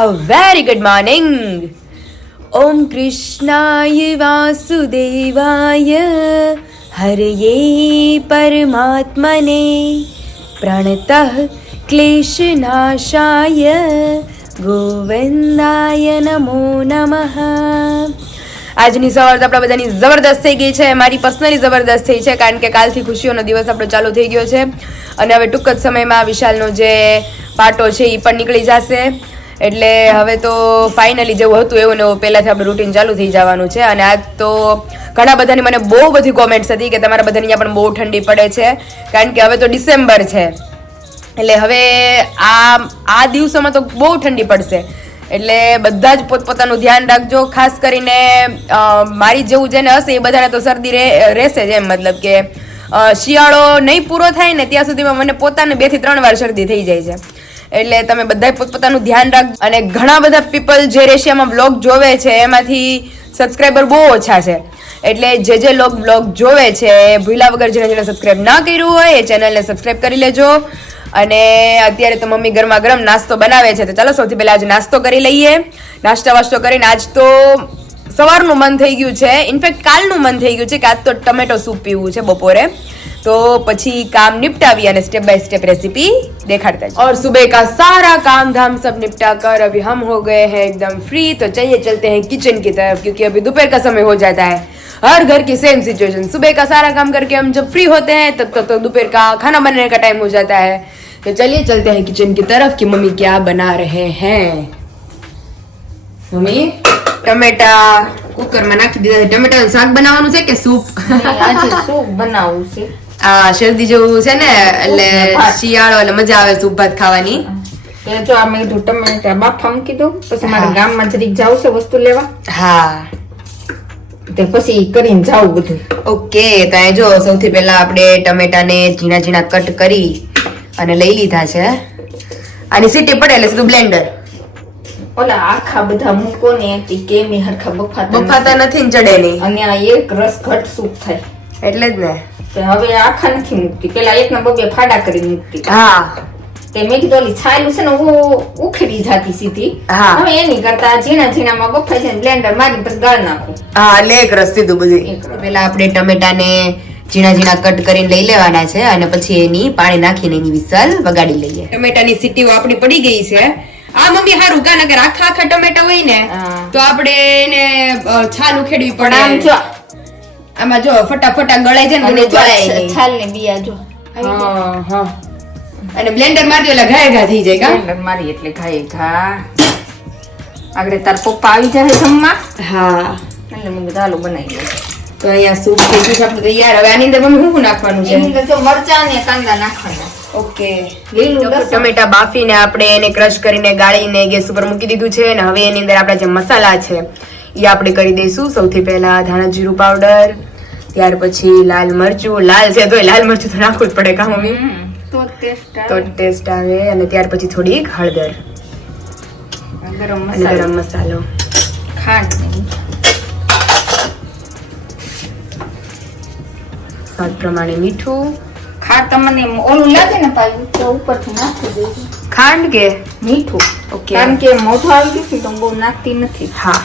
A very good morning. Om Krishnaya Vasudevaya Haraye Paramatmane Pranatah Kleshanashaya Govindaya Namo Namaha. આજની સવાર તો આપણા બધાની જબરદસ્ત થઈ ગઈ છે. મારી પર્સનલી જબરદસ્ત થઈ છે કારણ કે કાલથી ખુશીઓનો દિવસ આપણો ચાલુ થઈ ગયો છે અને હવે ટૂંક જ સમયમાં વિશાલનો જે પાટો છે એ પણ નીકળી જશે. એટલે હવે તો ફાઇનલી જેવું હતું એવું ને એવું પહેલાંથી આપણું રૂટીન ચાલુ થઈ જવાનું છે. અને આજ તો ઘણા બધાની મને બહુ બધી કોમેન્ટ્સ હતી કે તમારા બધાની અહીંયા પણ બહુ ઠંડી પડે છે કારણ કે હવે તો ડિસેમ્બર છે એટલે હવે આ દિવસોમાં તો બહુ ઠંડી પડશે. એટલે બધા જ પોતપોતાનું ધ્યાન રાખજો. ખાસ કરીને મારી જેવું જેને હશે એ બધાને તો શરદી રહેશે જ. એમ મતલબ કે શિયાળો નહીં પૂરો થાય ને ત્યાં સુધીમાં મને પોતાને 2 થી 3 વાર શરદી થઈ જાય છે. એટલે તમે બધા પોતપોતાનું ધ્યાન રાખજો. અને ઘણા બધા પીપલ જે રેશિયામાં બ્લોગ જોવે છે એમાંથી સબસ્ક્રાઈબર બહુ ઓછા છે. એટલે જે બ્લોગ જોવે છે ભૂલા વગર જેને સબસ્ક્રાઈબ ના કર્યું હોય એ ચેનલને સબસ્ક્રાઈબ કરી લેજો. અને અત્યારે તો મમ્મી ગરમા ગરમ નાસ્તો બનાવે છે તો ચાલો સૌથી પહેલા આજે નાસ્તો કરી લઈએ. નાસ્તો વાસ્તો કરીને આજ તો સવારનું મન થઈ ગયું છે, ઇનફેક્ટ કાલનું મન થઈ ગયું છે કે આજ તો ટમેટો સૂપ પીવું છે બપોરે. तो પછી કામ निपटावी અને स्टेप बाय स्टेप रेसिपी दिखाते हैं. और सुबह का सारा काम धाम सब निपटा कर अभी हम हो गए हैं एकदम फ्री. तो चलिए चलते हैं किचन की तरफ क्योंकि अभी दोपहर का समय हो जाता है. हर घर की सेम सिचुएशन. सुबह का सारा काम करके हम जब फ्री होते हैं तब तक तो दोपहर का खाना बनाने का टाइम हो जाता है. तो चलिए चलते हैं किचन की तरफ कि मम्मी क्या बना रहे हैं. मम्मी टमेटा कुकर में नाखी दीधा. टमेटा શાક બનાવવાનું છે કે સૂપ? આજે સૂપ બનાવવું છે. આ શરદી જેવું છે ને એટલે શિયાળો એટલે મજા આવે સૂપ ભાત ખાવાની. એટલે જો આ મેં કીધું ટમેટા બાફા મૂકી દઉં પછી મારા ગામમાં જરીક જાવ છે વસ્તુ લેવા. હા તે પછી કરીને જાવ બધું. ઓકે તો એ જો સૌથી પહેલા આપણે ટમેટાને ઝીણા ઝીણા કટ કરી અને લઈ લીધા છે. આની સીટી પડે એટલે સીધું બ્લેન્ડર. ઓલા આખા બધા મૂકો ને કેમી હરખા બફાતા નથી ને ચડે નહીં અને આ એક રસ ઘટ સૂપ થાય એટલે જ ને. તો હવે આખા નથી મૂકતી, પેલા એક ના 2 ફાડા કરી મૂકતી. હા તે મેં કીધું ઓલી છાયલું છે ને ઉખડી જાતી સીધી. હવે એની કરતા ઝીણા ઝીણામાં બફાઈ છે બ્લેન્ડર મારી પછી ગાળ નાખું. હા એટલે એક રસ દીધું બધું. પેલા આપણે ટમેટાને ઝીણા ઝીણા કટ કરીને લઈ લેવાના છે અને પછી એની પાણી નાખીને એની વિસલ વગાડી લઈએ. ટમેટાની સીટીઓ આપણી પડી ગઈ છે. આ મમ્મી હારું કા નકર આખા ટમેટા હોય ને તો આપણે એને છાલ ઉખેડવી પડે. આમ જો આમાં જો ફટાફટ ગળાઈ જાય ને ગળાય છાલ ને બિયા જો. હા અને બ્લેન્ડર મારી એટલે ઘાય ઘા થઈ જાય. કા બ્લેન્ડર મારી એટલે ઘાય ઘા. આગળ તાર પપ્પા આવી જાય જમવા. હા એટલે મેં દાલો બનાવી દઉં. તો અહીંયા સૂપ થઈ ગયું છે આપણે તૈયાર. હવે આની અંદર મમ્મી શું નાખવાનું છે? એની અંદર જો મરચાં ને કાંદા નાખવાના. ઓકે લીલું લસણ ટમેટા બાફીને આપણે એને ક્રશ કરીને ગાળીને ગેસ ઉપર મૂકી દીધું છે અને હવે એની અંદર આપણા જે મસાલા છે એ આપણે કરી દઈશું. સૌથી પહેલા ધાણા જીરું પાવડર, ત્યાર પછી લાલ મરચું. લાલ છે તો લાલ મરચું તો નાખવું જ પડે કા મમ્મી? તો ટેસ્ટ આવે. અને ત્યાર પછી થોડીક હળદર, ગરમ મસાલો, ખાંડ, સ્વાદ પ્રમાણે મીઠું. ખાંડ તમને ઓલું લાગે ને પાછું તો ઉપરથી નાખી દેજો. ખાંડ કે મીઠું? ઓકે કારણ કે મોઢું આવી ગયું છે તો બહુ નાખતી નથી. હા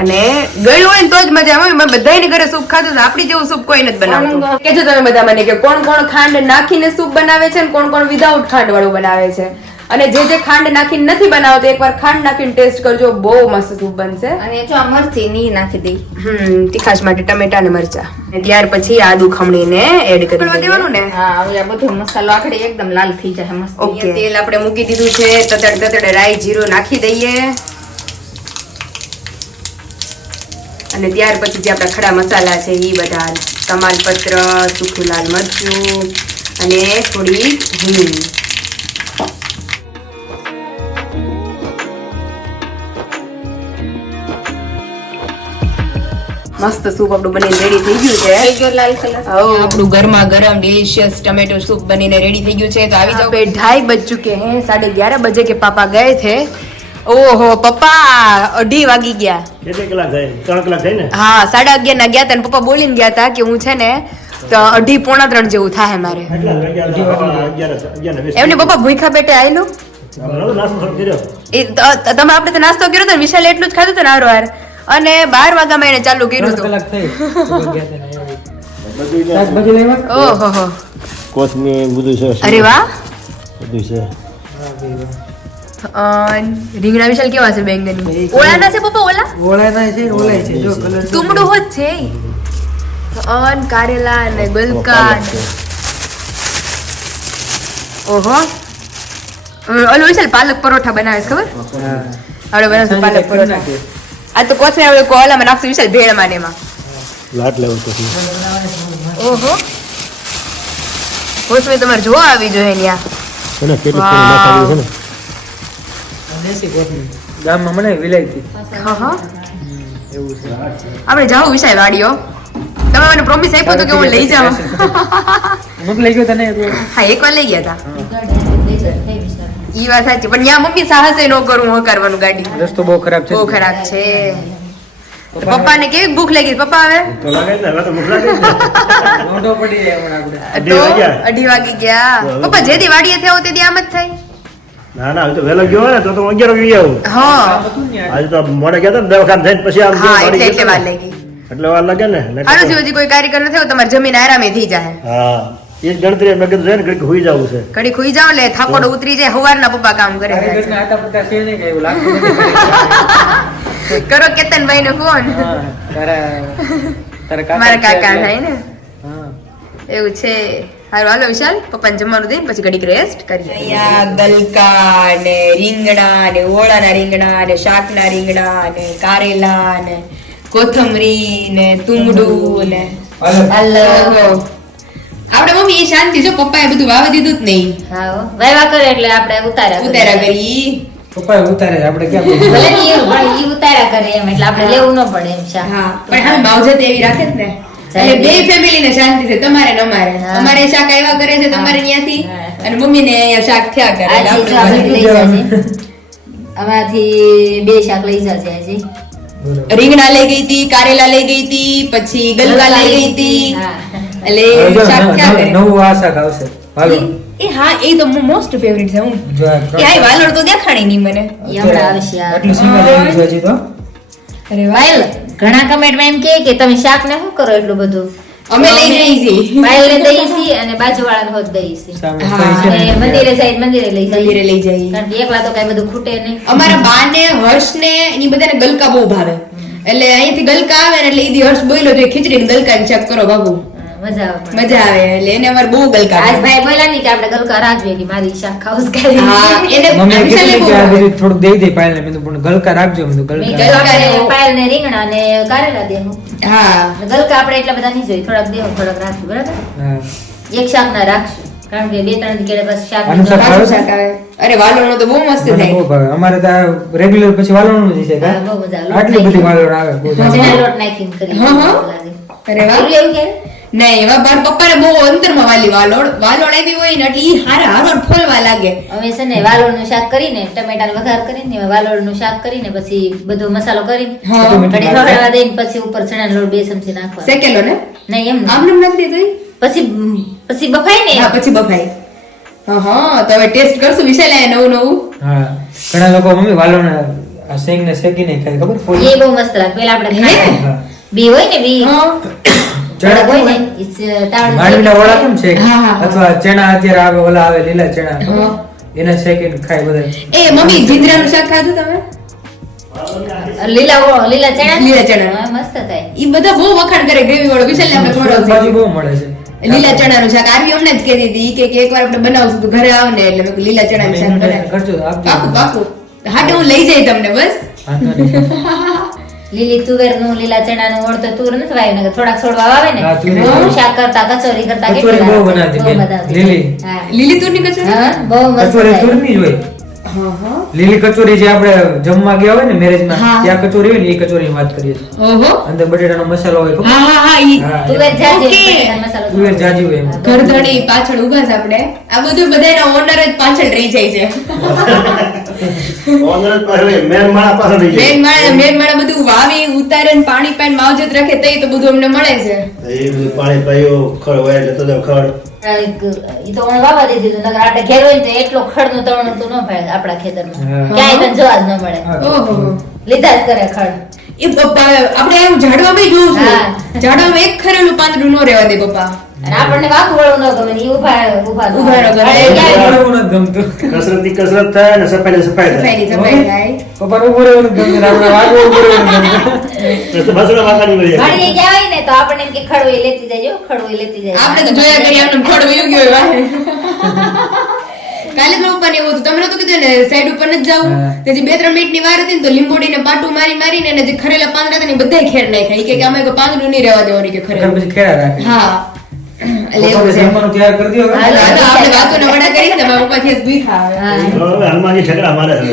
અને ગળ્યું હોય ને તો જ મજા આવે. મેં બધાની ઘરે સૂપ ખાધું તો આપણી જેવું સૂપ કોઈ નથી બનાવતું. કે જો તમે બધા મને કે કોણ કોણ ખાંડ નાખીને સૂપ બનાવે છે ને કોણ કોણ વિધાઉટ ખાંડ વાળું બનાવે છે. અને જે ખાંડ નાખીને નથી બનાવતો એકવાર ખાંડ નાખીને ટેસ્ટ કરજો, બહુ મસ્ત સૂપ બનશે. અને જો આ મરચી ની નાખી દઈ તીખાશ માટે ટમેટા અને મરચા. ત્યાર પછી આદુ ખમણીને એડ કરી દેવાનું ને. હા હવે આ બધો મસાલો આખડે એકદમ લાલ થઈ જાય મસ્ત. ઓકે તેલ આપણે મૂકી દીધું છે. તતડ રાઈ જીરું નાખી દઈએ અને ત્યાર પછી જે આપણા ખડા મસાલા છે એ બધા તમાલપત્ર, સૂકું લાલ મરચું અને થોડી હિંગ. મસ્ત સૂપ આપણું બનીને રેડી થઈ ગયું છે. આપણું ગરમા ગરમ डिलीशियस टमेटो सूप बनीने रेडी થઈ ગયું છે. તો આવી જાઓ. 2:30 बज चुके हैं. 11:30 बजे के पापा गए थे. ઓહો પપ્પા 2:30 વાગી ગયા. કેટલી કલાક થઈ? 3 કલાક થઈ ને? હા 11:30 ના ગયા તા. પપ્પા બોલીને ગયા તા કે હું છે ને તો 2:30 પોણા 3 જેવું થાય મારે. એમને પપ્પા ભૂખા પેટે આવેલું આપણે નાસ્તો થોડો કર્યો. તમે આપણે તો નાસ્તો કર્યો તો ને, વિશાલે એટલું જ ખાધું હતું ને હારોહાર. અને 12 વાગ્યામાં એને ચાલુ કર્યું 3 હતું. કલાક થઈ બધું શાકભાજી લેવા ઓહો હો. કોથમીર બધું છે. અરે વાહ. બધું છે. રીંગણા વિશાલ કેવા છે બેંગની? ઓળાના છે પપ્પા? ઓળાના છે ઓળાય છે જો કલર તુમડું હોત છે. કારેલા અને ગલકા ને ઓહો. ઓલો વિશાલ પાલક પરોઠા બનાવે છે ખબર? આપણે બનાવશું પાલક પરોઠા. આ તો કોથમીર આપણે કોલામાં નાખશું વિશાલ ભેળમાં ને એમાં. લાટ લેવું તો ઓહો. કોથમીર તમારે જોવા આવી જોઈએ ત્યાં. છે ને કેટલું વાવ. નાખાયું છે ને. દેશી કોથમીર ગામમાં મને વિલાયતી હા હા. એવું છે આપણે જાવ વિશાલ વાડીઓ. તમે મને પ્રોમિસ આપ્યો તો કે હું લઈ જાઉં. મત લઈ ગયો તને હા એકવાર લઈ ગયા હતા. ઈ વાત સાચી, પણ ત્યાં મમ્મી સાહસે ન કરું હું કરવાનું ગાડી. રસ્તો બહુ ખરાબ છે બહુ ખરાબ છે. તો પપ્પાને કેવી ભૂખ લાગી? પપ્પા આવે તો લાગે જ ને, હવે તો ભૂખ લાગે જ ને. મોઢો પડી જાય હમણાં આપણે તો 2 વાગ્યા. 2:30 વાગી ગયા. પપ્પા જેથી વાડીએ થયા તે આમ જ થાય. ના ના હવે તો વહેલો ગયો ને તો 11 વાગે આવું. હા આજે તો મોડે ગયા હતા ને દવાખાને જઈને પછી આમ હા વાડી એટલે ગયો વાર ને. લાગી. એટલે વાર લાગે ને નહીંતર સારું તો- થયું હજી કોઈ કાર્યક્રમ ન થયો, તમારે જમીન આરામે થઈ જાય. હા એ જ ગણતરી મેં કીધું છે ને ઘડીક હુઈ જવું છે. ઘડી ખુઈ જાવ એટલે થાકોડો ઉતરી જાય. સવારના પપ્પા કામ કરે છે. ઘરના આટા પટ્ટા છે નહીં કે એવું લાગતું નથી કરો કેતનભાઈ નો ફોન. હા, તારા મારા કાકા થાય ને હા એવું છે. હારું હાલો વિશાલ, પપ્પાને જમવાનું દઈને પછી ઘડીક રેસ્ટ કરીએ. અહીંયા ગલકા ને રીંગણા ને ઓળાના રીંગણા ને શાકના રીંગણા ને કારેલા ને કોથમરી ને તુમડું ને ઓહો. આપણે મમ્મી એ શાંતિ જો, પપ્પાએ બધું વાવી દીધું જ નહીં. હા વાયવા કરે એટલે આપણે ઉતાર્યા ઉતારા કરી. પપ્પા ઉતારે છે, આપણે ક્યાં ભલે ને ઈ ઉતાર્યા કરે એમ એટલે આપણે લેવું ન પડે એમ શાક. હા પણ હા માવજત એવી રાખે જ ને. એટલે બે ફેમિલી ને શાંતિ છે, તમારે ને અમારે. હા. અમારે શાક આવ્યા કરે છે તમારે ત્યાંથી, હા. અને મમ્મી ને અહીંયા શાક થયા કરે. આજે એટલે જો આપણે આપણે લઈ જાજે. આમાંથી 2 શાક લઈ જાજે આજે. રીંગણા લઈ ગઈ હતી, કારેલા લઈ ગઈ હતી, પછી ગલકા લઈ ગઈ હતી. હા. એટલે શાક થયા કરે. નવું આ શાક આવશે હાલો એ હા એ તો મોસ્ટ ફેવરિટ છે. હું જો આ એ હાય વાલોડ તો દેખાણી નહીં મને. ઈ હમણાં આવશે આ. આટલું સિંગલ લેવું છે હજી તો અરે વાહ. પાયલ ઘણા કમેન્ટમાં એમ કે તમે શાક ને શું કરો એટલું બધું? અમે લઈ જઈએ છીએ. પાયલ ને દઈ છીએ અને બાજુવાળાને હોત દઈ છીએ. સામે હા, ફરી છે અને ને મંદિરે જાય મંદિરે લઈ જાય. મંદિરે લઈ જઈએ. કારણ કે એકલા તો કઈ બધું ખૂટે નહીં. અમારા બા ને હર્ષ ને એની બધાને ગલકા બહુ ભાવે. એટલે અહીંથી ગલકા આવે ને એટલે ઈ દી હર્ષ બોલ્યો તો ખીચડી ને ગલકા ચેક કરો બાબુ, મજા આવે પણ. મજા આવે. એટલે એને અમારે બહુ ગલકા આજ ભાવે. ભાઈ બોલ્યા નહીં કે આપણે ગલકા રાખીએ કે મારી શાક ખાવું જ ખાઈ. હા એને મમ્મીએ વિશાલે કીધું બહુ કે આ ભાવે. બધું થોડુંક દઈ દે પાયલને. મેં કીધું પણ ગલકા રાખજો. મેં કીધું મેં ગલકા કીધું આપણે પાયલ ને રીંગણા ને કારેલા દેવું. હા ગલકા આપણે એટલા બધા નહીં જોઈએ, થોડાક દેવું થોડાક રાખશું બરાબર. હા એક શાક ના રાખશું કારણ કે 2-3 દી કેળે પછી શાક આનું શાક પાછું શાક આવે. અરે વાલોડનો તો બહુ મસ્ત મને થાય. બહુ ભાવે. અમારે તો રેગ્યુલર પછી વાલોણનું જ છે હા, બહુ મજા આવે. આટલી બધી વાલોણ આવે બહુ જ. ચણા લોટ નાખીને કરી હા, હા. લાગે. અરે વાહ. કર્યું એવું ક્યારે? નહીં એવા મારા પપ્પાને બહુ અંતરમાં વાલી વાલોડ આવી હોય ને એટલે ઈ હારા હારો ફોલવા લાગે. અમે છે ને વાલોળનું શાક કરીને ટમેટાનો વઘાર કરીને એમાં વાલોળનું શાક કરીને પછી બધો મસાલો કરીને હા. ઘડી ખવડાવવા દઈને પછી ઉપર ચણાનો લોટ 2 ચમચી નાખવાનો. શેકેલો ને નહીં એમ નહીં. આમને એમ નાખી દીધું ઈ? પછી બફાય ને હા પછી બફાઈ. હા તો હવે ટેસ્ટ કરશું વિશાલ આ નવું નવું. હા ઘણા લોકો મમ્મી વાલોણ આ શેંગને શેકીને ખાય ખબર ફોલી. એ બહુ મસ્ત લાગે. પેલા આપણે હે? ખાતા. હા. બી હોય ને બી હા ચણા હોય ને કેમ? ઈ તાવડું માંડવીના વડા કેમ છે હા, હા, હા. અથવા ચણા અત્યારે આવે ઓલા આવે લીલા ચણા હા. એને શેકીને ખાય બધા. એ મમ્મી જીંજરાનું શાક ખાધું તમે? લીલા ચણા લીલા ચણા. હા, મસ્ત થાય. ઈ બધા બહુ વખાણ કરે ગ્રેવી વાળો. વિશાલ ને આપણે સુરત બાજુ ખવડાવશું. બહુ મળે છે લીલા ચણાનું શાક આરવી અમને જ કહેતી હતી. ઈ કે એકવાર આપણે બનાવશું તું ઘરે આવ ને એટલે મેં કીધું લીલા ચણાનું શાક મને બનાવ. કરજો આપજો. પાકું પાકું. હા તો હું લઈ જઈ તમને બસ. હા, તો નહીં. લીલી તુવેરનું લીલા ચણાનું ઓળ તો તુર નથી વાવ્યું ને થોડાક છોડવા આવે ને હા, તુર. હું શાક કરતા કચોરી કરતા કચોરી કેટલી બહુ વાર બનાવતી બહુ બેન. બનાવતી. લીલી. હા. લીલી તુરની કચોરી? હા, બહુ મસ્ત કચોરી થાય. તુરની જ હોય. હા હા. લીલી કચોરી જે આપણે જમવા ગયા હોય ને મેરેજમાં હા. ત્યાં કચોરી હોય ને એ કચોરીની વાત કરીએ છીએ. ઓહો. અંદર બટેટાનો મસાલો હોય ખબર? હા હા હા ઈ હા, તુવેર જાજી ઓકે. બટેટાનો મસાલો તુવેર જાજી હોય એમાં. ઘરધણી પાછળ ઉભા છે આપણે. આ બધું બધાના ઓનર જ પાછળ રહી જાય છે. ઓનર જ પાછળ મેન માળા પાછળ રહી જાય. મેન માળા બધું વાવી ઉતારે ને પાણી પાઈને માવજત રાખે તઈ તો બધું અમને મળે છે. એ બધું પાણી પાયું ખડ હોય એટલે તો ખડ ઈ તો મને વાવા દઈ દીધું નકર આટે ઘેર હોય ને તો એટલો ખડનું તણું તો ન ભાઈ આપણા ખેતરમાં હા. ક્યાંય તને જોવા જ ન મળે ઓહો લીધા જ કરે ખડ એ પપ્પા આપણે એમ ઝાડવામાં જોઉં છું હા. ઝાડવામાં એક ખરેલું પાંદડું નો રહેવા દે પપ્પા. અને આપણને વાતું વાળું ન ગમે ને ઈ ઊભા ન ઊભા ન ગમે. અરે ક્યાંય રહેવું નથી ગમતું. કસરત થાય ને સફાઈ સફાઈ થાય સફાઈ થાય. પપ્પાને ઊભું રહેવું નથી ગમતું ને આપણે વાગવું ઊભું રહેવું નથી ગમતું. તો બાજુના વાંકાની વળી જાય. વાડીએ ગયા હોય ને તો આપણને એમ કે ખડોઈ લેતી જજો ખડોઈ લેતી જજો આપણે તો જોયા કરી આમને ખડ વયું ગયો હોય વાહે. કાલે તો પપ્પાને એવું હતું તમે નતું કીધું ને સાઈડ ઉપર નથી જવું હા. તેથી 2-3 મિનિટની વાર હતી ને તો લીંબોડીને પાટું મારીને એને જે ખરેલા પાંદડા હતા ને બધાય ખેડ નાખ્યા. ઈ કે અમે કોઈ પાંદડું નહીં રહેવા દેવાનું કે નકર ખરેલું. પછી ખેડા રાખે. હા એટલે એવું પપ્પાને છે. જમવાનું તૈયાર કરી દ્યો હવે. હાલો, હાલો, આપણે વાતોના વડા કરીને મારા પપ્પા ખેસ ભૂખ્યા આવે. હા. હવે હનુમાનજી ઠેકડા મારે છે.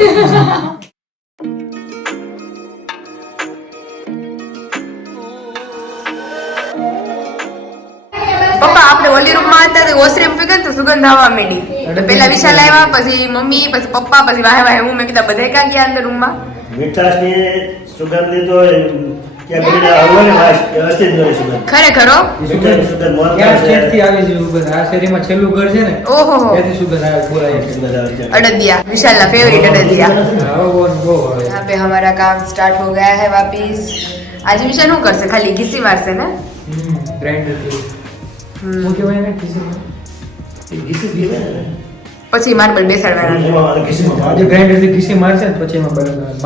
પપ્પા આપણે ઓલી રૂમમાં હતા તો ઓસરી મૂકી ગઈ ને તો સુગંધ આવવા માંડી. તો પેલા વિશાલ આવ્યા પછી મમ્મી પછી પપ્પા પછી વાહે વાહે હું મેં કીધા બધા ક્યાં ગયા અંદર રૂમમાં. મીઠાશની સુગંધની તો ક્યાં ગઈને આવવા ને વ્યવસ્થિત ન રહે સુગંધ. ખરેખર હો. મીઠાની સુગંધ મોર ક્યાં થાય સ્ટેટથી છે. આવે છે સુગંધ? આ શેરીમાં છેલ્લું ઘર છે ને ઓહો ત્યાંથી સુગંધ આવે બોલાય છે. સુગંધ આવે છે. अड़दिया विशाल ना फेवरेट अड़दिया. હા, બહુ આવે. यहाँ पे हमारा काम स्टार्ट हो गया है वापिस. आज विशाल શું કરશે ખાલી ઘીસી મારશે ને. ગ્રાઇન્ડર થી હું કહેવાય ને ખીસીમાં. એ ઘીસી પીવે ને. પછી માર્બલ બેસાડવાના. એમાં વાળા ઘીસીમાં આજે ગ્રાઇન્ડર થી ખીસી મારશે ને પછી એમાં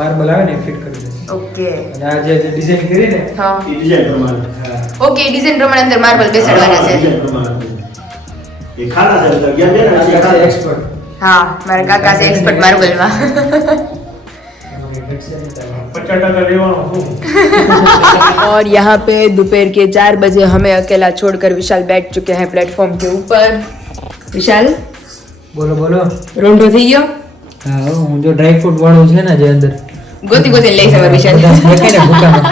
માર્બલ આવે ને ફિટ કરી દેશે. ઓકે અને આ જે ડિઝાઇન કરી ને હા એ ડિઝાઇન પ્રમાણે. હા, ઓકે ડિઝાઇન પ્રમાણે અંદર માર્બલ બેસાડવાના છે. ડિઝાઇન પ્રમાણે. એ ખાના છે તો ગયા છે ને પછી આ ખાના. એક્સપર્ટ. હા મારા કાકા છે એક્સપર્ટ માર્બલમાં. 50% લેવાનું શું? और यहाँ पे दोपहर के 4 बजे हमें अकेला छोड़कर विशाल बैठ चुके हैं प्लेटफॉर्म के ऊपर. विशाल બોલો બોલો. રોંઢો થઈ ગયો. હા, હું જો ડ્રાય ફ્રૂટ વાળું છે ને જે અંદર ગોતી ગોતી લઈ છે વિશાલ. બધા દેખાય ને ભૂકામાં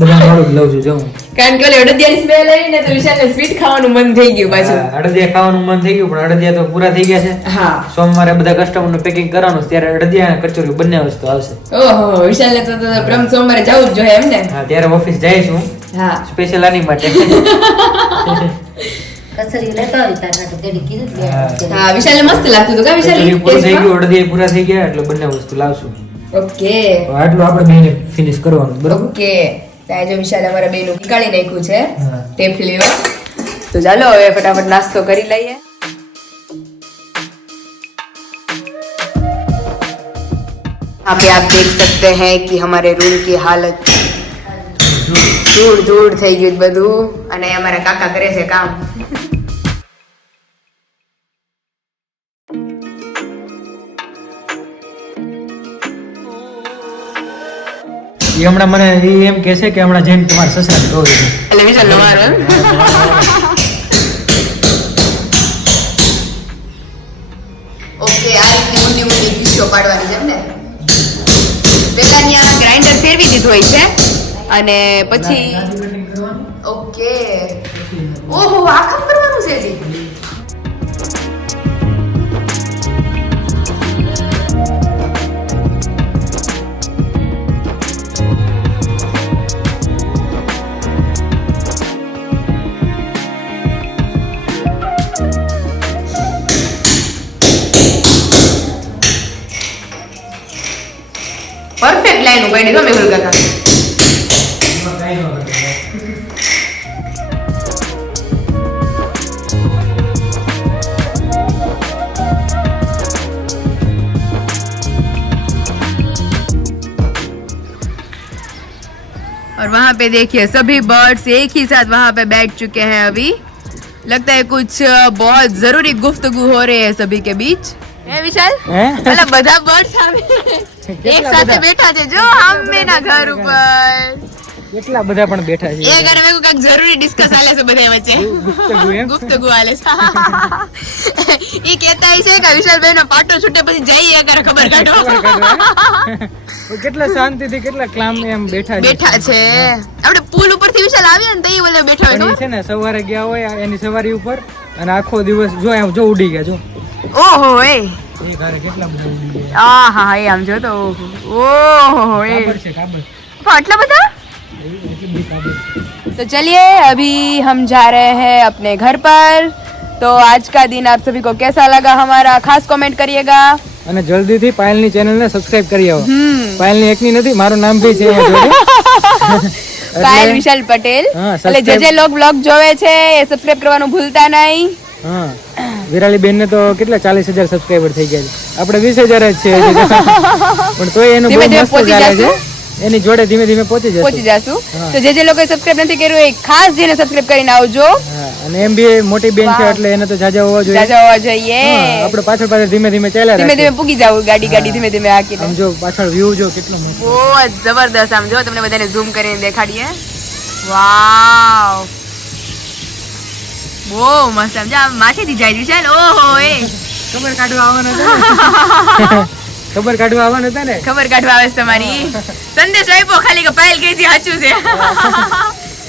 બધા વાળું જ લઉં છું જો હું. કારણ કે ઓલી અડદિયાની સ્મેલ આવી ને તો વિશાલને સ્વીટ ખાવાનું મન થઈ ગયું પાછું. હા, અડદિયા ખાવાનું મન થઈ ગયું પણ અડદિયા તો પૂરા થઈ ગયા છે. હા સોમવારે બધા કસ્ટમરનું પેકિંગ કરવાનું છે, ત્યારે અડદિયા અને કચોરી બંને વસ્તુ આવશે. ઓહો વિશાલને તો પ્રમ સોમવારે જવું જ જોઈએ એમ ને. હા, ત્યારે ઓફિસ જઈશ હું હા સ્પેશિયલ આની માટે. કચરી લેતા આવી તાર માટે તેડી કીધું કે હા. હા વિશાલને મસ્ત લાગતું હતું કા વિશાલ કચોરી પૂરું થઈ ગયું, અડદિયા પૂરા થઈ ગયા એટલે બંને વસ્તુ લાવશું. ઓકે તો આટલું આપણે બેને ફિનિશ કરવાનું બરાબર. ઓકે ત્યાં જો વિશાલ અમારા બેનું નીકાળી નાખ્યું છે હા. ટેપ લેવા. તો ચાલો હવે ફટાફટ નાસ્તો કરી લઈએ. यहाँ पे आप देख सकते हैं कि हमारे रूम की हालत ધૂળ ધૂળ થઈ ગયું બધું અને અમારા કાકા કરે છે કામ. એ હમણાં મને એ એમ કહે છે કે હમણાં જઈને તમારા સસરાને કહું છું. એટલે વિશાલ નો વારો એમ. ઓકે આ રીતની ઊંડી ઊંડી પીસીઓ પાડવાની છે એમ ને. પેલા ત્યાં ગ્રાઇન્ડર ફેરવી દીધું હોય છે અને પછી ઓકે ઓહો આ કામ કરવાનું છે હજી. પરફેક્ટ લાઈન ઉપાડી દીધો મેહુલ કાકા. એમાં કાંઈ ન કરે. और वहाँ पे देखिए सभी बर्ड्स एक ही साथ वहाँ पे बैठ चुके हैं. अभी लगता है कुछ बहुत जरूरी गुफ्तगू हो रही है सभी के बीच. है विशाल मतलब બધા બર્ड्स એક સાથે બેઠા છે જો હમેના ઘર ઉપર. કેટલા બધા પણ બેઠા છે. એ ઘરે મેં કાંઈક જરૂરી ડિસ્કસ હાલે છે બધા વચ્ચે. ગુપ્તગુ એમ? ગુફ્તગુ હાલે છે. ઈ કહેતા છે કે વિશાલભાઈ નો પાટો છૂટે પછી જઈએ અગર ખબર કાઢો. કેટલા શાંતિથી કેટલા ક્લામ એમ બેઠા છે. બેઠા છે આપણે પુલ ઉપરથી વિશાલ આવીએ ને તો ઈ બોલે બેઠા હોય પણ ઈ ખબર? છે ને સવારે ગયા હોય એની સવારી ઉપર અને આખો દિવસ જો એમ જો ઉડી ગયા જો. ઓહો એ એ ઘરે કેટલા બધા ઉડી ગયા. આ હા એ આમ જો તો ઓહો એ કાબર છે કાબર. પણ આટલા બધા એટલી બધી કાબર છે. तो चलिए अभी हम जा रहे हैं अपने घर पर तो आज का दिन आप सभी को कैसा लगा हमारा खास कमेंट करिएगा અને જલ્દીથી પાયલની ચેનલને સબસ્ક્રાઇબ કરી આવો. પાયલની એકની નથી, મારું નામ બી છે અહીંયા જોડે. પાયલ વિશાલ પટેલ હા, એટલે જે લોગ બ્લોગ જોવે છે એ સબસ્ક્રાઇબ કરવાનું ભૂલતા નહીં. હા, વિરાલી બેન ને તો કેટલા 40,000 સબસ્ક્રાઇબર થઈ ગયા છે. આપણે 20,000 જ છે હજી તો. પણ તોય એનું ધીમે બહુ ધીમે મસ્ત પહોંચી ચાલે છે. જાશું. એની જોડે ધીમે ધીમે પહોંચી પહોંચી જશે. જાશું તો જે લોકોએ સબસ્ક્રાઇબ નથી કર્યું એ ખાસ જેને સબસ્ક્રાઇબ કરીને આવજો. હા, અને એમ બી મોટી બેન છે એટલે એને તો જાજા હોવા જોઈએ. જાજા હોવા જોઈએ. હા, આપણે પાછળ પાછળ ધીમે ધીમે ચાલ્યા ધીમે રાખીએ. ધીમે પૂગી જાવ ગાડી ધીમે ધીમે હાકીને. આમ જો પાછળ વ્યૂ જો કેટલો મસ્ત. બહુ જ જબરદસ્ત આમ જો તમને બધાને ઝૂમ કરીને દેખાડીએ. વાવ બહુ મસ્ત આમ જો આમ માથેથી જાય વિશાલ. ઓહો એ ખબર કાઢવા આવવાના હતા ને. ખબર કાઢવા આવવાના હતા ને. ખબર કાઢવા આવે છે તમારી. સંદેશ આપ્યો ખાલી કે પાયલ કે છે સાચું છે.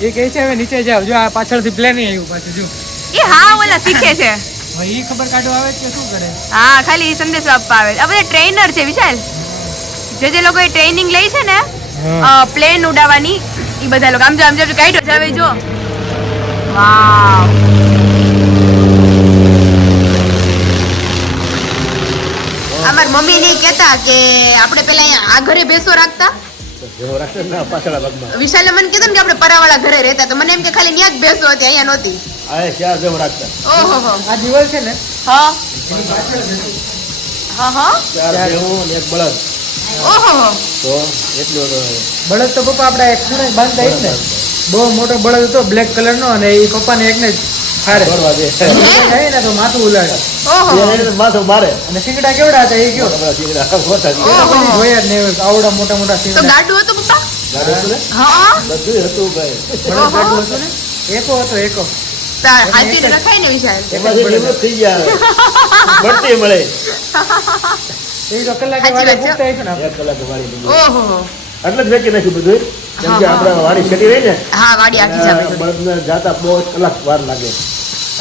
એ કહે છે હવે નીચે જાવ. જો આ પાછળથી પ્લેન આવ્યું પાછું જો. એ હા ઓલા શીખે છે. હવે ઈ ખબર કાઢવા આવે કે શું કરે? હા ખાલી સંદેશો આપવા આવે. આ બધા ટ્રેનર છે વિશાલ. જે લોકો ટ્રેનિંગ લે છે ને પ્લેન ઉડાવવાની એ બધા લોકો આમ જો કાઢ્યો છે હવે જો. વાવ અમાર મમ્મી ને કહેતા કે આપણે પેલા અહીંયા આ ઘરે બેસો રાખતા. જેવો રાખે ને પાછળના ભાગમાં વિશાલે મને કીધું ને કે આપણે પરાવાળા ઘરે રહેતા તો મને એમ કે ખાલી ન્યા જ બેસો હતી અહીંયા નહોતી. આ શા જેવો રાખતા ઓહો આ દિવાલ છે ને હા એની પાછળ જ હતું. ચાર જેવું ને એક બળદ ઓહો તો એટલું હતો. બળદ તો પપ્પા આપડા એક ખૂણે બાંધતા જ ને. બહુ મોટો બળદ હતો બ્લેક કલર નો અને એ પપ્પાને એકને જ ફાડે. દોડવા દે જાય ને તો માથું ઉલાડે. ઓહો એને માથું મારે અને શીંગડા કેવડા હતા એ કયો? બધા ચીકણા મોટા છે. ઓહો. જોયા જ નહીં આવડા મોટા મોટા તો શીંગડા. ગાડું હતું પપ્પા. ગાડી હતું ને? હા બધું હતું ભાઈ. બળદ ગાડું હતું ને. એકો હતો એકો. તાર હાથીને રખાય ને વિશાલ. એમાંથી નિવૃત્ત થઈ ગયા હવે. બઢતી મળે એ તો કલાકે સાચી વાળે વાત છે. પૂછતા હશે ને આપણે. 1 કલાક વાળી લીધી. ઓહો એટલે જ વેચી નાખ્યું બધું કેમ કે હા, આપણે વાડી છેટી રહી ને હા વાડી આખી છે આપણે. બળદને જાતા બહુ જ કલાક વાર લાગે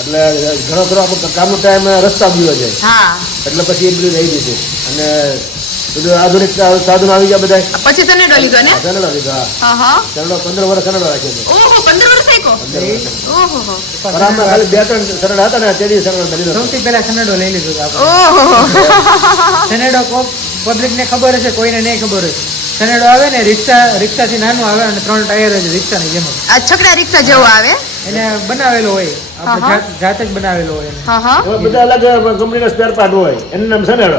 એટલે ઘણો ખરો આપણો કામનો ટાઈમ રસ્તા બીવો જાય હા એટલે પછી એ બધું રહી દીધું અને બધું આધુનિક સાધનો આવી ગયા બધા પછી તને ડોલી ને કનડો લીધો હા હા 15 વર્ષ કનડો રાખ્યો છે ઓહો 15 વર્ષ થઈ ગયો. 15 વર્ષ ઓહો પરામાં ખાલી 2-3 સરળ હતા ને તે દિવસ સરળ બની સૌથી પહેલા સનેડો લઈ લીધો આપણે. ઓહો સનેડો પબ્લિક ને ખબર હશે કોઈને નહીં ખબર હોય. સનેડો આવે ને રિક્ષાથી નાનું આવે અને 3 ટાયર જ રિક્ષાની જેમ જ. આ છકડા રિક્ષા જેવો આવે. એને બનાવેલો હોય આપણે હા. જાતે જ બનાવેલો હોય એને. હા હા એમાં બધા અલગ કંપનીના સ્પેર પાર્ટ હોય એનું નામ સનેડો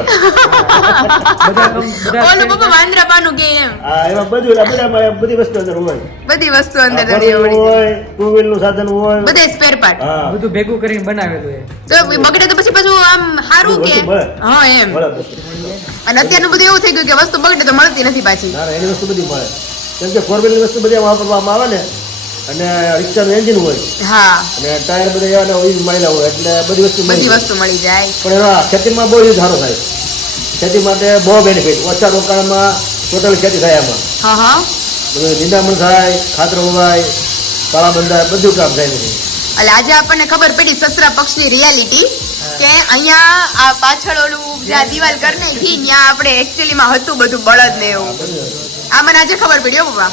બધા ઓલું પપ્પા વાંદરા પાનું કે એમ હા એમાં બધું બધામાં બધી વસ્તુ અંદર હોય બધી વસ્તુ અંદર આ તમને ફોર વ્હીલ મળી જાય. હોય 2 વ્હીલ નું સાધન હોય બધે સ્પેર પાર્ટ. હા બધું ભેગું કરીને બનાવેલું એ. તો બગડે તો પછી પાછું આમ સારું કે વસ્તુ મળે. હા એમ. મળે વસ્તુ. અને અત્યારનું બધું એવું થઈ ગયું કે વસ્તુ બગડે તો મળતી નથી પાછી. ના ના એની વસ્તુ બધી મળે કેમ કે 4 વ્હીલની વસ્તુ બધી વાપરવામાં આવે ને અને રિક્ષાનું એન્જિન હોય હા અને ટાયર બધા એવા ને ઓઇલ મારેલા હોય એટલે બધી વસ્તુ મળી બધી જાય. વસ્તુ મળી જાય. પણ એના ખેતીમાં બહુ સારો થાય ખેતી માટે બહુ બેનિફિટ ઓછા રોકાણમાં ટોટલ ખેતી થાય એમાં હા હા બધું નિંદામણ થાય ખાતર ઉગાય પાળા બંધાય બધું કામ થાય નથી એટલે આજે આપણને ખબર પડી સસરા પક્ષની રિયાલિટી કે અહીંયા આ પાછળ ઓલું જ્યાં દિવાલ કરી નાખી ત્યાં આપણે એકચ્યુઅલીમાં હતું બધું બળદ ને એવું. આ મને આજે ખબર પડી હો પપ્પા.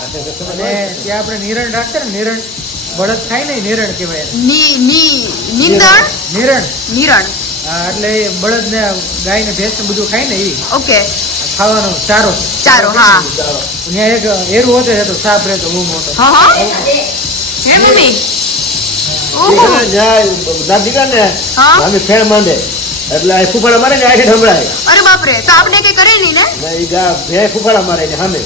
અને ત્યાં આપણે નિરણ રાખતા ને નિરણ બળદ ખાય ને નિરણ કહેવાય એને. નીંદણ નિરણ નિરણ હા એટલે એ બળદ ને ગાય ને ભેંસ ને બધું ખાય ને એ ઓકે ખાવાનો ચારો. ચારો હા ત્યાં એક એરું હોતે હતો સાપ રહેતો બહુ મોટો. હા હા હે મમ્મી ઓહો જ્યાં દીકરા ને હા. અમે ફેણ માંડે એટલે આ ફૂફાડા મારે ને આખી ઢમડાય અરે બાપરે તો આપણે કઈ કરે નહીં ને. ને ઈ ગા ભે ફૂફાડા મારે ને સામે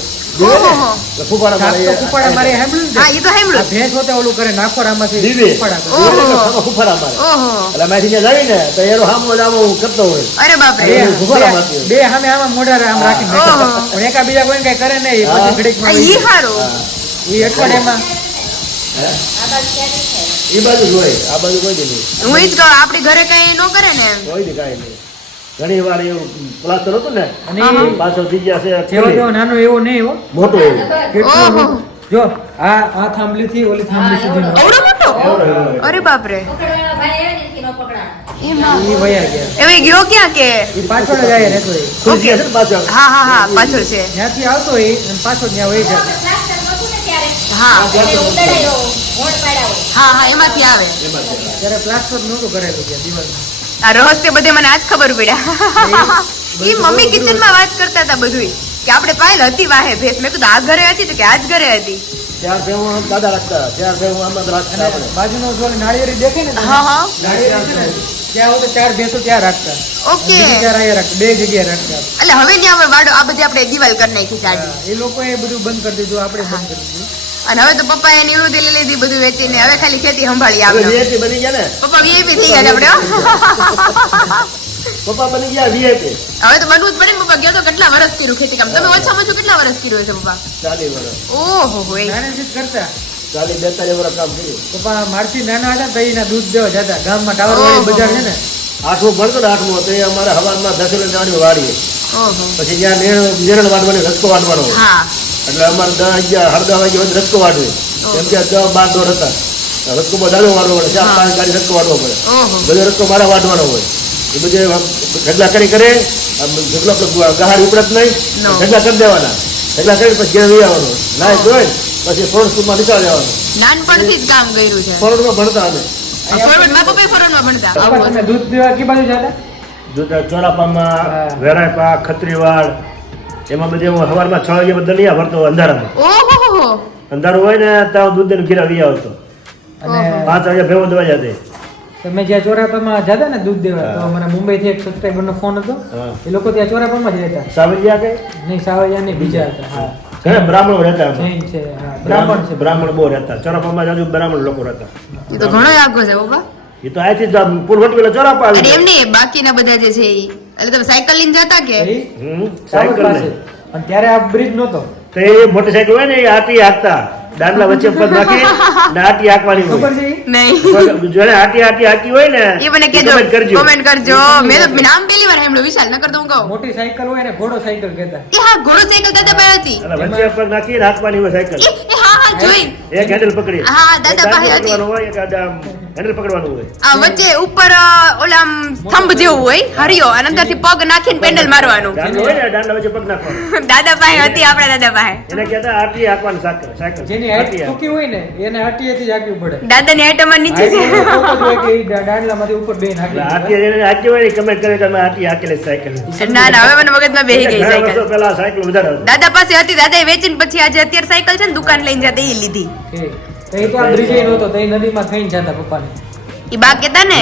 ઓહો. એટલે ફૂફાડા સાપ તો મારે કુપાડા મારી સાંભળ્યું ને હા એ તો આ સાંભળ્યું. ભેંસ હોતે ઓલું કરે નાખોરામાંથી દીવે. કુપાડા કરે. ઓહો. ફૂફાડા મારે ઓહો એટલે માથી ત્યાં જાવી ને તો એનો હામો જામો કરતો હોય અરે બાપરે બે કુપાડા મારતી હોય. બે સામે આમાં મોઢા આમ રાખીને બેઠા. ઓહો. પણ એકા બીજા કોઈ કઈ કરે નહીં હા. પછી ઘડીકમાં આ વહી ઈ જાય. હારું. ઈ અઠવાડિયામાં એ બાજુ જ હોય આ બાજુ કોઈ દી નહીં હું ઈ જ કહું આપણી ઘરે કઈ ન કરે ને એમ. કોઈ દી કાંઈ નહીં ઘણી વાર એવું પ્લાસ્ટર હતું ને અને ઈ પાછળ થઈ ગયા છે જેવો તેવો નાનો એવો નહીં હો. મોટું એવું કેટલું ઓહો. જો આ થાંભલી થી ઓલી થાંભલી સુધીનો. આવડો મોટો અરે બાપરે પકડવાના ભાઈ આવે ને એથી ન પકડાણા ઈ વયા ગયા એવે ગયો ક્યાં કે ઈ પાછળ જ આયા રહેતો એ ખુરશી હશે ને પાછળ. હા પાછળ છે. ત્યાંથી આવતો એ અને પાછળ ત્યાં વહી જાય હા એમાંથી આવે. ત્યારે પ્લાસ્ટર નહોતું કરેલું ત્યાં દિવાલમાં આ રહસ્ય બધે મને આજ ખબર પડ્યા. ઈ મમ્મી કિચનમાં વાત કરતા હતા બધું કે આપણે પાયલ હતી વાહે ભેસ. મેં કીધું આ ઘરે હતી તો કે આજ ઘરે હતી. ત્યાર ભેવું દાદા રાખતા, ત્યાર ભેવું આમાં જ રાખતા અને આપણે. બાજુનો જો નાળિયેરી દેખે ને હા નાળિયેરી છે ને ત્યાં હોય તો 4 ભેંસો ત્યાં રાખતા ઓકે. બીજી 4 અહીંયા રાખતા 2 જગ્યાએ રાખતા એટલે હવે ત્યાં વાડો આ બધી આપણે દિવાલ કરી નાખી ચાડી. એ લોકોએ બધું બંધ કરી દીધું આપણે બંધ કરી દીધું અને હવે તો પપ્પા એ નિવૃત્તિ લઈ લીધી બધું વેચીને. હવે ખાલી ખેતી સંભાળી હવે આપણે. VIP બની ગયા ને, પપ્પા વીઆઈપી થઈ ગયા છે આપણે હો. પપ્પા બની ગયા VIP. હવે તો બનવું જ પડે ને. પપ્પા ગયો તો કેટલા વર્ષ કર્યું ખેતી કામ? તમે ઓછામાં ઓછું કેટલા વર્ષ કર્યું છે પપ્પા? 40 વર્ષ. ઓહો એ નાનેથી જ કરતા 40-42 વર્ષ કામ કર્યું. પપ્પા મારથી નાના હતા તો એના દૂધ દેવા જતા ગામમાં ટાવર વાળી બજાર છે ને 8મું ભણતો ને 8મું તો એ અમારે હવારમાં 10 વાગે જવાની વાડીએ. ઓહો પછી જ્યાં નિરણ વાટવાની રસ્કો વાટવાનો હોય. હા એટલે અમારે 10, 11, 10 વાગે હોય રસ્કો વાટવી. કેમ કે 10, 12 દોર હતા. રસ્કો બધાનો વાટવો પડે, 4, 5 ગાડી રસ્કો વાટવો પડે. ઓહો બધો રસ્કો મારા વાટવાનો હોય. એ બધે ઢગલા કરી કરે ઢગલો ગહાડ ઉપડત નહીં, No. ઢગલા કરી દેવાના. ઢગલા કરી પછી ઘેર લઈ આવવાનું. નાય ધોઈ પછી ફોરન સ્કૂલમાં નીકળી જવાનું. નાનપણથી જ કામ કર્યું છે. ફોરનમાં ભણતા અમે. ફોરવર્ડમાં પપ્પા ફોરવર્ડમાં ભણતા. પપ્પા તમે દૂધ દેવા કે બાજુ જતા ચોરાપામાં, હા. વેરાયપા, ખત્રીવાડ, એમાં બધે હું સવારમાં 6 વાગે બધા નહીં ભરતો અંધારામાં. ઓહો અંધારું હોય ને ત્યાં દૂધ ને ઘીરા લઈ આવતો. અને 5 વાગે ભેવો દવા જતી. તમે જ્યાં ચોરાપામાં જતા ને દૂધ દેવા તો મને મુંબઈથી એક સબસ્ક્રાઈબરનો ફોન હતો હા. એ લોકો ત્યાં ચોરાપામાં જ રહેતા સાવલિયા કે નહીં સાવરિયા નહીં બીજા હતા હા ઘણા બ્રાહ્મણો રહેતા એમાં. જૈન છે હા બ્રાહ્મણ છે બ્રાહ્મણ બહુ રહેતા. ચોરાપામાં જાજુ બ્રાહ્મણ લોકો રહેતા. એ તો ઘણો આગો છે પપ્પા. એ તો અહીંથી જ પૂર્વટ પેલા ચોરાપા આવી અરે જાય. એમ નહીં બાકીના બધા જે છે ઈ. એટલે તમે સાયકલ લઈને જતા કે એ સાવર સાયકલ પાસે ને. અને ત્યારે આ બ્રિજ નહોતો તો એ મોટરસાયકલ હોય ને એ હાથી હાંકતા. દાંડલા વચ્ચે પગ નાખી ને હાથી હાંકવાની ખબર હોય. છે ઈ? નહીં જોડે હાથી હાંકી હોય ને એ મને એ કહેજો comment કરજો. કોમેન્ટ કરજો. મેં તો નામ પહેલી વાર સાંભળ્યું વિશાલ. નકર તો હું કહું મોટી સાયકલ હોય ને ઘોડો સાયકલ કહેતા એ હા ઘોડો સાયકલ દાદા પાસે હતી. એટલે વચ્ચે પગ નાખીને હાંકવાની હોય સાયકલ. એ હા જોઈ. એક હેન્ડલ પકડી. હા, દાદા એક પાસે દાંડલું હતી. પકડવાનું હોય, એક આમ હેન્ડલ પકડવાનું હોય. આ વચ્ચે ઉપર ઓલા આમ સ્તંભ જેવું હોય હરિયો અને અંદરથી પગ નાખીને પેન્ડલ મારવાનું. દાંડલો હોય ને દાંડલા વચ્ચે પગ નાખવાનો. દાદા પાસે હતી આપણા દાદા પાસે. એને કહેતા હાથી હાંકવાની સાયકલ. જેની હાઈટ ટૂંકી હોય ને એને હાટીએથી જ હાંકવી પડે દાદાની આઈટમ નીચે છે. હાઈટ એટલો જ હોય કે ઈ દાંડલામાંથી ઉપર બેન એટલે હાંકી હાથી એને હાંકી હોય ને કમેન્ટ કરે કે અમે હાથી હાંકેલી સાયકલ. ના ના હવે મને મગજમાં બેહી ગઈ ઘણા વર્ષો સાયકલ. પહેલા સાયકલ વધારે હતી. દાદા પાસે હતી. દાદાએ વેચીને પછી આજે અત્યારે સાયકલ છે ને દુકાન લઈને જતા એ લીધી. તો એ તો આ બ્રિજ નહોતો તો એ નદીમાં થઈને જતા પપ્પાને ઈ બા કહેતા ને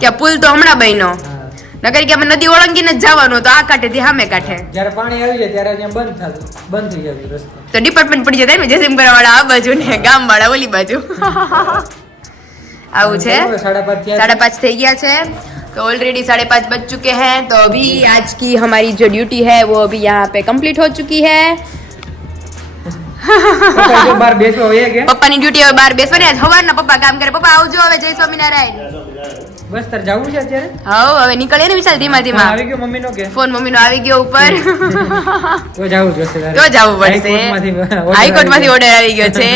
કે આ પુલ તો હમણાં બન્યો. હા. નકર કે અમે નદી ઓળંગીને જ જવાનું તો આ કાંઠેથી સામે કાંઠે. જ્યારે પાણી આવી જાય ત્યારે ત્યાં બંધ થઈ જતું રસ્તો તો ડિપાર્ટમેન્ટ પડી જતા ને જેસીમ કરવા વાળા આ બાજુ ને ગામ વાળા ઓલી બાજુ. આવું છે. 5:30 થયા 5:30 થઈ ગયા છે तो ऑलरेडी 5:30 बज चुके हैं. तो अभी आज की हमारी जो ड्यूटी है वो अभी यहाँ पे कंप्लीट हो चुकी है. પપ્પા જો બહાર બેસવા વયા ગયા પપ્પાની ડ્યુટી હવે બહાર બેસવાની. આજ સવારના પપ્પા કામ કરે. પપ્પા આવજો હવે. જય સ્વામિનારાયણ. બસ તાર જવું છે અત્યારે હાઉ હવે નીકળીએ ને વિશાલ ધીમા ફોન ધીમા. આવી ગયો મમ્મીનો કે ફોન મમ્મીનો આવી ગયો ઉપર. તો જવું જોશે તારે. તો જવું પડશે. હાઈકોર્ટમાંથી હાઈકોર્ટ માંથી ઓર્ડર આવી ગયો છે.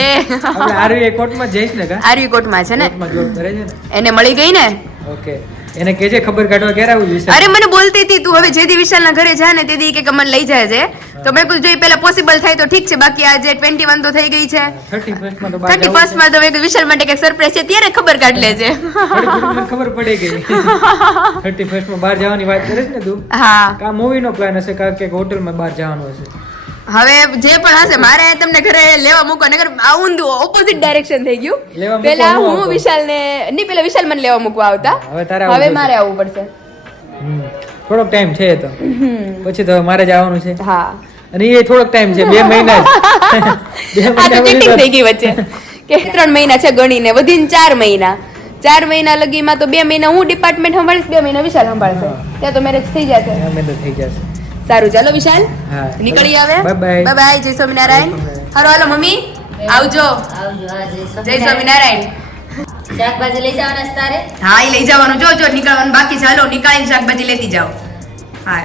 આપણે આરવી કોર્ટમાં જઈશ ને કા આરવી કોર્ટમાં છે ને. કોર્ટમાં જોબ કરે છે ને એને મળી ગઈ ને. ઓકે એને કેજે ખબર કાઢવા ક્યારે આવું જોઈશે અરે મને બોલતી હતી તું હવે જેદી વિશાલના ઘરે જા ને તેદી કે મને લઈ જાય છે. તો મેં કીધું જો પેલા પોસિબલ થાય તો ઠીક છે. બાકી આજે 21 તો થઈ ગઈ છે. 31 માં તો બહાર 31 માં તો મેં કીધું વિશાલ માટે કઈક સરપ્રાઈઝ છે ત્યારે ખબર કાઢ લેજે. મને ખબર પડી ગઈ 31 માં બહાર જવાની વાત કરે છે ને તું હા કા મૂવી નો પ્લાન હશે કા કે હોટલમાં બહાર જવાનું હશે હવે જે પણ હશે મારે તમને ઘરે લેવા મૂકો. નગર આ ઊંધું ઓપોઝિટ ડાયરેક્શન થઈ લેવા ગયું. મૂકવા પેલા હું હું આવતો. વિશાલ ને નહીં પેલા વિશાલ મને લેવા મૂકવા આવતા. હવે તારે આવવું હવે પડશે. મારે આવવું પડશે. થોડોક ટાઈમ છે તો પછી તો મારે જવાનું છે હા અને એ થોડોક ટાઈમ છે 2 મહિના જ 2 આ તો મહિના ચીટિંગ થઈ પછી ગઈ વચ્ચે કે 3 મહિના છે ગણીને વધીને 4 મહિના. 4 મહિના લગીમાં તો 2 મહિના હું ડિપાર્ટમેન્ટ સંભાળીશ 2 મહિના વિશાલ સંભાળશે. ત્યાં તો મેરેજ થઈ જશે. અમે તો થઈ જશે સારું ચાલો વિશાલ હા નીકળી આવે. Bye bye bye bye. જય સ્વામિનારાયણ. હાલો હાલો મમ્મી આવજો. જય સ્વામિનારાયણ. શાકભાજી લઈ જવાના છે તારે? हाँ ये ले जाओ जो निकलवाना बाकी चलो निकाल शाकभाजी लेती जाओ. हाँ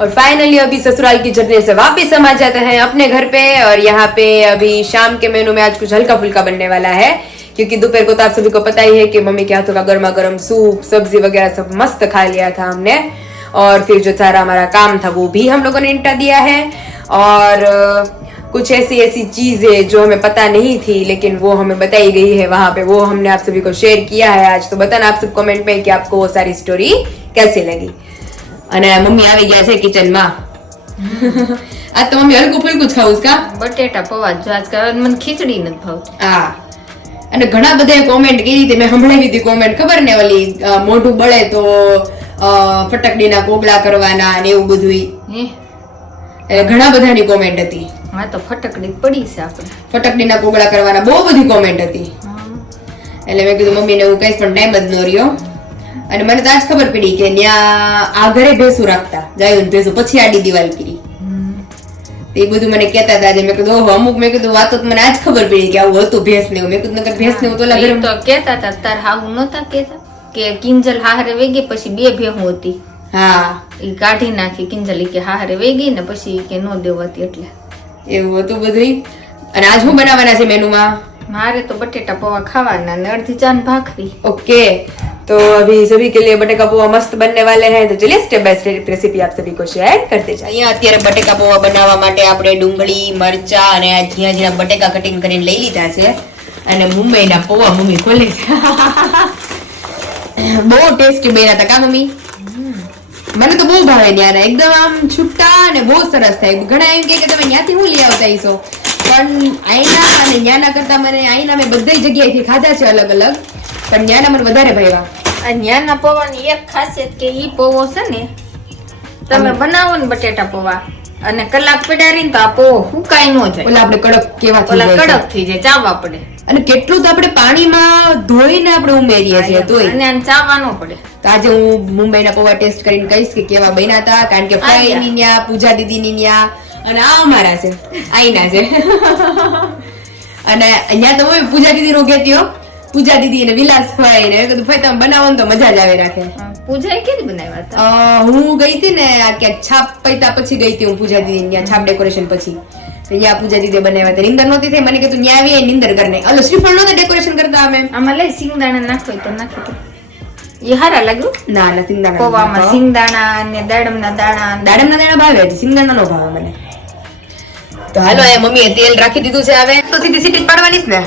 और फाइनली अभी ससुराल की जर्नी से वापस हम आ जाते हैं अपने घर पे. और यहाँ पे अभी शाम के मेनू में आज कुछ हल्का फुल्का बनने वाला है क्योंकि दोपहर को तो आप सभी को पता ही है कि मम्मी के हाथों का गर्मा गर्म सूप सब्जी वगैरह सब मस्त खा लिया था हमने, और फिर जो सारा हमारा काम था वो भी हम लोगों ने निपटा दिया है। और कुछ ऐसी चीजें जो हमें पता नहीं थी लेकिन वो हमें बताई गई है वहां पे, वो हमने आप सभी को शेयर किया है आज। तो बताना आप सब कमेंट में कि आपको वो सारी स्टोरी कैसी लगी। અને મમ્મી આવી ગયા છે કિચનમાં। આ તો મમ્મી હલકું ફુલકું જ ખાવું કા બટેટા પૌવા જો આજ કાલ મને ખીચડી નથી ભાવતી। હા, અને ઘણા બધાએ કોમેન્ટ કરી હતી, મેં સંભળાવી હતી કોમેન્ટ, ખબર ને ઓલી મોઢું બળે તો ફટકડીના કોગળા કરવાના ને એવું બધું, ઘણા બધાની કોમેન્ટ હતી। હા તો ફટકડી પડી છે આપણે, ફટકડીના કોગળા કરવાના બહુ બધી કોમેન્ટ હતી। એટલે મેં કીધું મમ્મીને હું કઈશ પણ ટાઈમ જ ન રહ્યો। અને મને તો આજ ખબર પડી કે ત્યાં આ ઘરે ભેંસું રાખતા, ગાયું ભેંસું, પછી આડી દિવાલ કરી, એ બધું મને કહેતા હતા। આજે મેં કીધું ઓહો, અમુક મેં કીધું વાતો તો મને આજ ખબર પડી કે આવું હતું ભેંસ ને એવું। મેં કીધું નકર ભેંસ ને એવું તો ઓલા ઘરે તો કહેતા હતા તાર હાવું નતા કહેતા કે કિંજલ હારે વેગી પછી બે ભેહું હતી, હા ઈ કાઢી નાખી કિંજલ કે હારે વેગી ને પછી કે નો દેવાતી, એટલે એવું હતું બધું। અને આજ હું બનાવવાના છે મેનુમાં? મારે તો બટેટા પૌવા ખાવાના ને અડધી ચાન ભાખરી। ओके, तो अभी सभी के लिए बटेका पोहा मस्त बनने वाले हैं, तो चलिए स्टेप बाय स्टेप रेसिपी आप सभी को शेयर करते जाए। અહીંયા અત્યારે બટેકા પોहा બનાવવા માટે આપણે ડુંગળી, મરચા અને આ ઝીણા ઝીણા બટેકા કટિંગ કરીને લઈ લીધા છે। અને મુંબઈના પોहा મમ્મી ખોલે છે। બહુ ટેસ્ટી બન્યા હતા કા મમ્મી? મને તો બહુ ભાવે ત્યાંના, એકદમ આમ છૂટા અને બહુ સરસ થાય। ઘણા એમ કહે કે તમે ત્યાંથી હું લઈ આવતા હશો, પણ અહીંના અને ત્યાંના કરતા મને અહીંના મેં બધી જગ્યાએથી ખાધા છે અલગ અલગ, પણ ત્યાંના મને વધારે ભાવ્યા। આ ન્યાના પૌવાની એક ખાસિયત કે ઈ પૌવો છે ને તમે બનાવો ને બટેટા પૌવા અને કલાક પડારીને તો આ પૌવો હુકાઈ ન જાય, ઓલા આપણે કડક કેવા થઈ ઓલા જાય છે। કડક થઈ જાય, ચાવવા પડે। અને કેટલું તો આપણે પાણીમાં ધોઈને આપણે ઉમેરીએ છીએ તોય। અને આને ચાવવા ન પડે। તો આજે હું મુંબઈના પૌવા ટેસ્ટ કરીને કહીશ કે કેવા બન્યા હતા, કારણ કે ફાઈની ન્યા, પૂજા દીદીની ન્યા અને આ અમારા છે, આઈના છે। અને અહીંયા તો હું પૂજા દીદીનો કહેતી, પૂજા દીદી અને વિલાસભાઈ ને કીધું ભાઈ તમે બનાવો ને તો મજા જ આવે રાખે। પૂજા કેવી બનાવ્યા હતા? હું ગઈ હતી ને ક્યાંક છાપ પૈતા પછી ગઈ હતી હું પૂજા દીદી ત્યાં, છાપ ડેકોરેશન પછી ત્યાં પૂજા દીદી બનાવ્યા હતા। નિંદર નહોતી થઈ, મને કીધું ત્યાં આવી નિંદર કરીને ઓલો શ્રીફળ નહોતા ડેકોરેશન કરતા અમે, આમાં લઈ સિંગદાણા નાખો તો નાખી દો, એ હારા લાગ્યું। ના ના સિંગદાણા પૌવામાં સિંગદાણા અને દાડમના દાણા ભાવે છે, સિંગદાણા નો ભાવે મને। તો હાલો એ મમ્મીએ તેલ રાખી દીધું છે, હવે તો સીધી સીટી પાડવાની જ ને।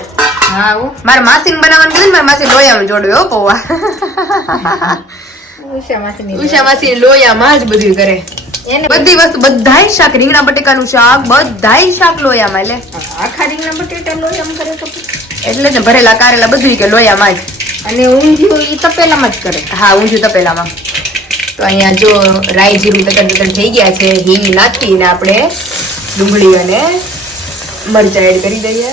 હા મારા માસીને બનાવવાનું કીધું ને, મારા માસી લોયામાં જોડ્યો પૌવા। ઉષા માસી લોયામાં જ બધું કરે, બધી વસ્તુ, બધાય શાક, રીંગણા બટેકાનું શાક, બધાય શાક લોયામાં। એટલે આખા રીંગણા બટેટા લોયામાં કરે તો એટલે જ ને, ભરેલા કારેલા બધું કે લોયામાં જ। અને ઊંધિયું ઈ તપેલામાં જ કરે। હા ઊંધિયું તપેલામાં। તો અહીંયા જો રાઈ જીરું તકન થઈ ગયા છે, હિંગ નાખીને આપણે ડુંગળી અને મરચા એડ કરી દઈએ।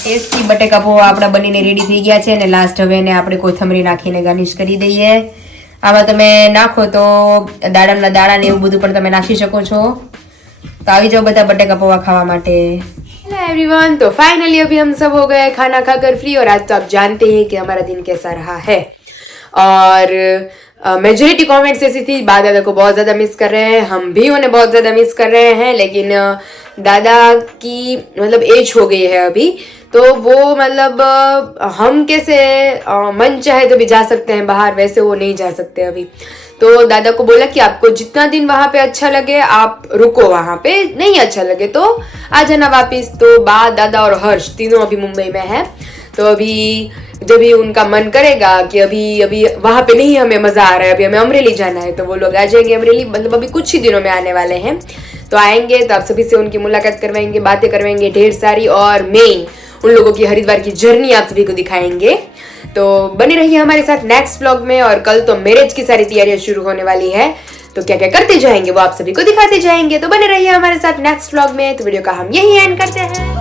ટેસ્ટી બટેકા પૌવા આપણા બનીને રેડી થઈ ગયા છે, અને લાસ્ટ હવે એને આપણે કોથમરી નાખીને ગાર્નિશ કરી દઈએ। આમાં તમે નાખો તો દાડમના દાણા ને એવું બધું પણ તમે નાખી શકો છો। तो આવી જાઓ બધા બટેકા પૌવા ખાવા માટે। हेलो एवरीवन, तो फाइनली अभी हम सब हो गए खाना खाकर फ्री, और आज तो आप जानते हैं कि हमारा दिन कैसा रहा है। और मेजोरिटी कमेंट्स ऐसी थी, बाप दादा को बहुत ज़्यादा मिस कर रहे हैं, हम भी उन्हें बहुत ज़्यादा मिस कर रहे हैं, लेकिन दादा की मतलब एज हो गई है अभी, तो वो मतलब हम कैसे मन चाहे तो भी जा सकते हैं बाहर, वैसे वो नहीं जा सकते अभी। तो दादा को बोला कि आपको जितना दिन वहाँ पे अच्छा लगे आप रुको वहाँ पे, नहीं अच्छा लगे तो आ जाना वापिस। तो बा, दादा और हर्ष तीनों अभी मुंबई में है, तो अभी जब भी उनका मन करेगा कि अभी वहाँ पे नहीं हमें मजा आ रहा है, अभी हमें अमरेली जाना है, तो वो लोग आ जाएंगे अमरेली, मतलब अभी कुछ ही दिनों में आने वाले हैं। तो आएंगे तो आप सभी से उनकी मुलाकात करवाएंगे, बातें करवाएंगे ढेर सारी, और मेन उन लोगों की हरिद्वार की जर्नी आप सभी को दिखाएंगे। तो बने रहिए हमारे साथ नेक्स्ट व्लॉग में। और कल तो मैरिज की सारी तैयारियां शुरू होने वाली है, तो क्या क्या करते जाएंगे वो आप सभी को दिखाते जाएंगे। तो बने रहिए हमारे साथ नेक्स्ट व्लॉग में। तो वीडियो का हम यही एंड करते हैं।